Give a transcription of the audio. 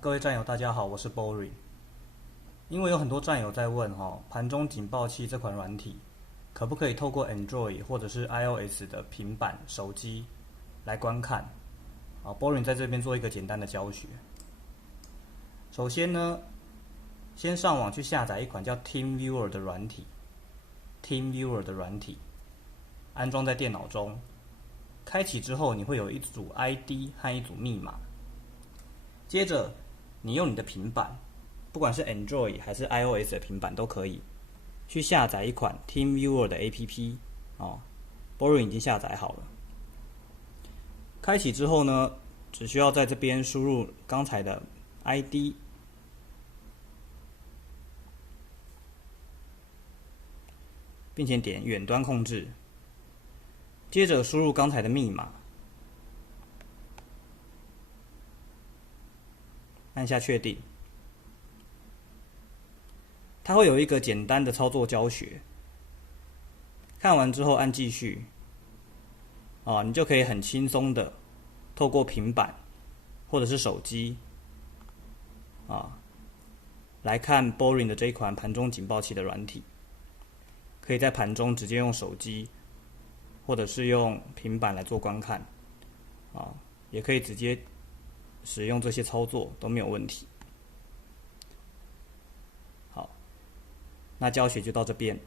各位战友，大家好，我是 Boring。因为有很多战友在问盘中警报器这款软体可不可以透过 Android 或者是 iOS 的平板、手机来观看？Boring 在这边做一个简单的教学。首先呢，先上网去下载一款叫 TeamViewer 的软体，TeamViewer 的软体安装在电脑中，开启之后你会有一组 ID 和一组密码。接着，你用你的平板，不管是 Android 还是 iOS 的平板都可以，去下载一款 TeamViewer 的 APP。Boring 已经下载好了。开启之后呢，只需要在这边输入刚才的 ID， 并且点远端控制，接着输入刚才的密码。按下确定，它会有一个简单的操作教学，看完之后按继续，你就可以很轻松的透过平板或者是手机来看 Boring 的这一款盘中警报器的软体，可以在盘中直接用手机或者是用平板来做观看，也可以直接使用这些操作都没有问题。好，那教学就到这边。